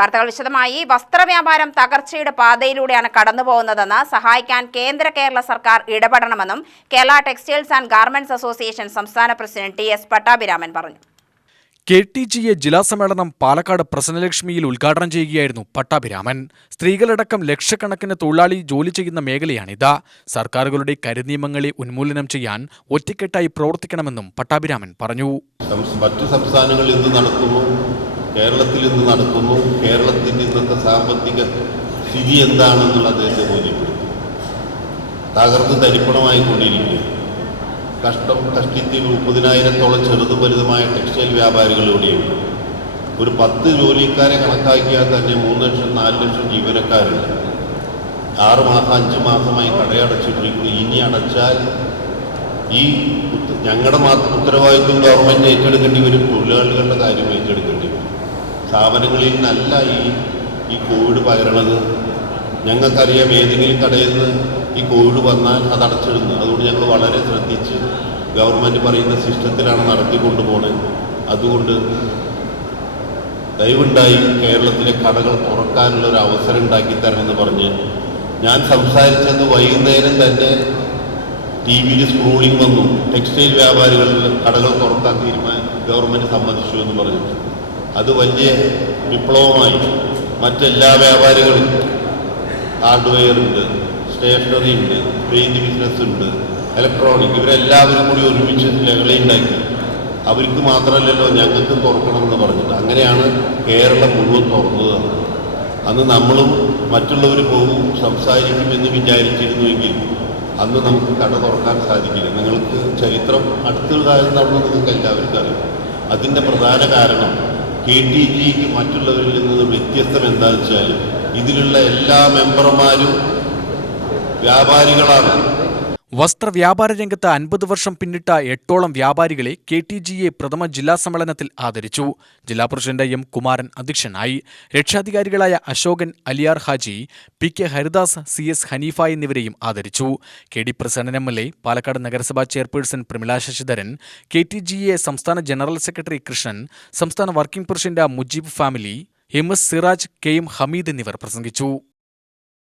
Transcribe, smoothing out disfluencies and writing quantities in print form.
വാർത്തകൾ വിശദമായി. വസ്ത്രവ്യാപാരം തകർച്ചയുടെ പാതയിലൂടെയാണ് കടന്നുപോകുന്നതെന്ന് സഹായിക്കാൻ കേരള സർക്കാർ ഇടപെടണമെന്നും Kerala textiles and garments association സംസ്ഥാന പ്രസിഡന്റ് ടി.എസ്. പട്ടാഭിരാമൻ പറഞ്ഞു. KTGA ജില്ലാ സമ്മേളനം പാലക്കാട് പ്രസന്നലക്ഷ്മിയിൽ ഉദ്ഘാടനം ചെയ്യുകയായിരുന്നു പട്ടാഭിരാമൻ. സ്ത്രീകളടക്കം ലക്ഷക്കണക്കിന് തൊഴിലാളി ജോലി ചെയ്യുന്ന മേഖലയാണിത്. സർക്കാരുകളുടെ കരിനിയമങ്ങളെ ഉന്മൂലനം ചെയ്യാൻ ഒറ്റക്കെട്ടായി പ്രവർത്തിക്കണമെന്നും പട്ടാഭിരാമൻ പറഞ്ഞു. മറ്റു സംസ്ഥാനങ്ങളിൽ ഇന്ന് നടക്കുന്നു, കേരളത്തിൽ ഇന്ന് നടക്കുന്നു. കേരളത്തിൻ്റെ ഇന്നത്തെ സാമ്പത്തിക സ്ഥിതി എന്താണെന്നുള്ള അദ്ദേഹത്തെ ബോധ്യപ്പെടുത്തി. തകർന്ന് തരിപ്പണമായിക്കൊണ്ടിരിക്കുക. കഷ്ടിത്തിൽ 30,000-ഓളം ചെറുതും വലുതുമായ ടെക്സ്റ്റൈൽ വ്യാപാരികളിലൂടെയുണ്ട്. ഒരു 10 ജോലിക്കാരെ കണക്കാക്കിയാൽ തന്നെ 3 ലക്ഷം 4 ലക്ഷം ജീവനക്കാരുണ്ട്. 6 മാസം 5 മാസമായി കടയടച്ചിട്ടിരിക്കുന്നു. ഇനി അടച്ചാൽ ഈ ഞങ്ങളുടെ മാത്രം ഉത്തരവാദിത്വം ഗവൺമെൻറ് ഏറ്റെടുക്കേണ്ടി വരും, തൊഴിലാളികളുടെ കാര്യം ഏറ്റെടുക്കേണ്ടി വരും. സ്ഥാപനങ്ങളിൽ നിന്നല്ല ഈ കോവിഡ് പകരണത്. ഞങ്ങൾക്കറിയാം, ഏതെങ്കിലും കടയിൽ നിന്ന് ഈ കോവിഡ് വന്നാൽ അത് അടച്ചിടുന്നു. അതുകൊണ്ട് ഞങ്ങൾ വളരെ ശ്രദ്ധിച്ച് ഗവൺമെൻറ് പറയുന്ന സിസ്റ്റത്തിലാണ് നടത്തിക്കൊണ്ടു പോകുന്നത്. അതുകൊണ്ട് ദയവുണ്ടായി കേരളത്തിലെ കടകൾ തുറക്കാനുള്ള ഒരു അവസരം ഉണ്ടാക്കി തരണമെന്ന് പറഞ്ഞ് ഞാൻ സംസാരിച്ചത് വൈകുന്നേരം തന്നെ TV-യിൽ സ്ക്രോളിംഗ് വന്നു. ടെക്സ്റ്റൈൽ വ്യാപാരികളിൽ കടകൾ തുറക്കാൻ ഗവൺമെൻറ് സമ്മതിച്ചു എന്ന് പറഞ്ഞു. അത് വലിയ വിപ്ലവമായി. മറ്റെല്ലാ വ്യാപാരികളും ഹാർഡ്വെയർ ഉണ്ട്, സ്റ്റേഷനറി ഉണ്ട്, പെയിൻറ് ബിസിനസ് ഉണ്ട്, ഇലക്ട്രോണിക്, ഇവരെല്ലാവരും കൂടി ഒരുമിച്ച് ലഹളയുണ്ടാക്കി. അവർക്ക് മാത്രമല്ലല്ലോ ഞങ്ങൾക്ക് തുറക്കണമെന്ന് പറഞ്ഞിട്ട് അങ്ങനെയാണ് കേരളം മുഴുവൻ തുറന്നത്. അന്ന് നമ്മളും മറ്റുള്ളവർ പോകും സംസാരിക്കുമെന്ന് വിചാരിച്ചിരുന്നുവെങ്കിൽ അന്ന് നമുക്ക് കട തുറക്കാൻ സാധിക്കില്ല. നിങ്ങൾക്ക് ചരിത്രം അടുത്തതായെന്നാണെന്ന് നിങ്ങൾക്ക് എല്ലാവർക്കും അറിയാം. അതിൻ്റെ പ്രധാന കാരണം KTGക്ക് മറ്റുള്ളവരിൽ നിന്ന് വ്യത്യസ്തം എന്താണെന്ന് വെച്ചാൽ ഇതിലുള്ള എല്ലാ മെമ്പർമാരും വ്യാപാരികളാണ്. വസ്ത്രവ്യാപാര രംഗത്ത് 50 വർഷം പിന്നിട്ട 8ഓളം വ്യാപാരികളെ KTGA പ്രഥമ ജില്ലാ സമ്മേളനത്തിൽ ആദരിച്ചു. ജില്ലാ പ്രസിഡന്റ് M. കുമാരൻ അധ്യക്ഷനായി. രക്ഷാധികാരികളായ അശോകൻ, അലിയാർ ഹാജി, PK ഹരിദാസ്, CS ഹനീഫ എന്നിവരെയും ആദരിച്ചു. KD പ്രസന്നൻ MLA, പാലക്കാട് നഗരസഭാ ചെയർപേഴ്സൺ പ്രമിള ശശിധരൻ, KTGA സംസ്ഥാന ജനറൽ സെക്രട്ടറി കൃഷ്ണൻ, സംസ്ഥാന വർക്കിംഗ് പ്രസിഡന്റ് മുജീബ് ഫാമിലി, MS സിറാജ്, KM ഹമീദ് എന്നിവർ പ്രസംഗിച്ചു.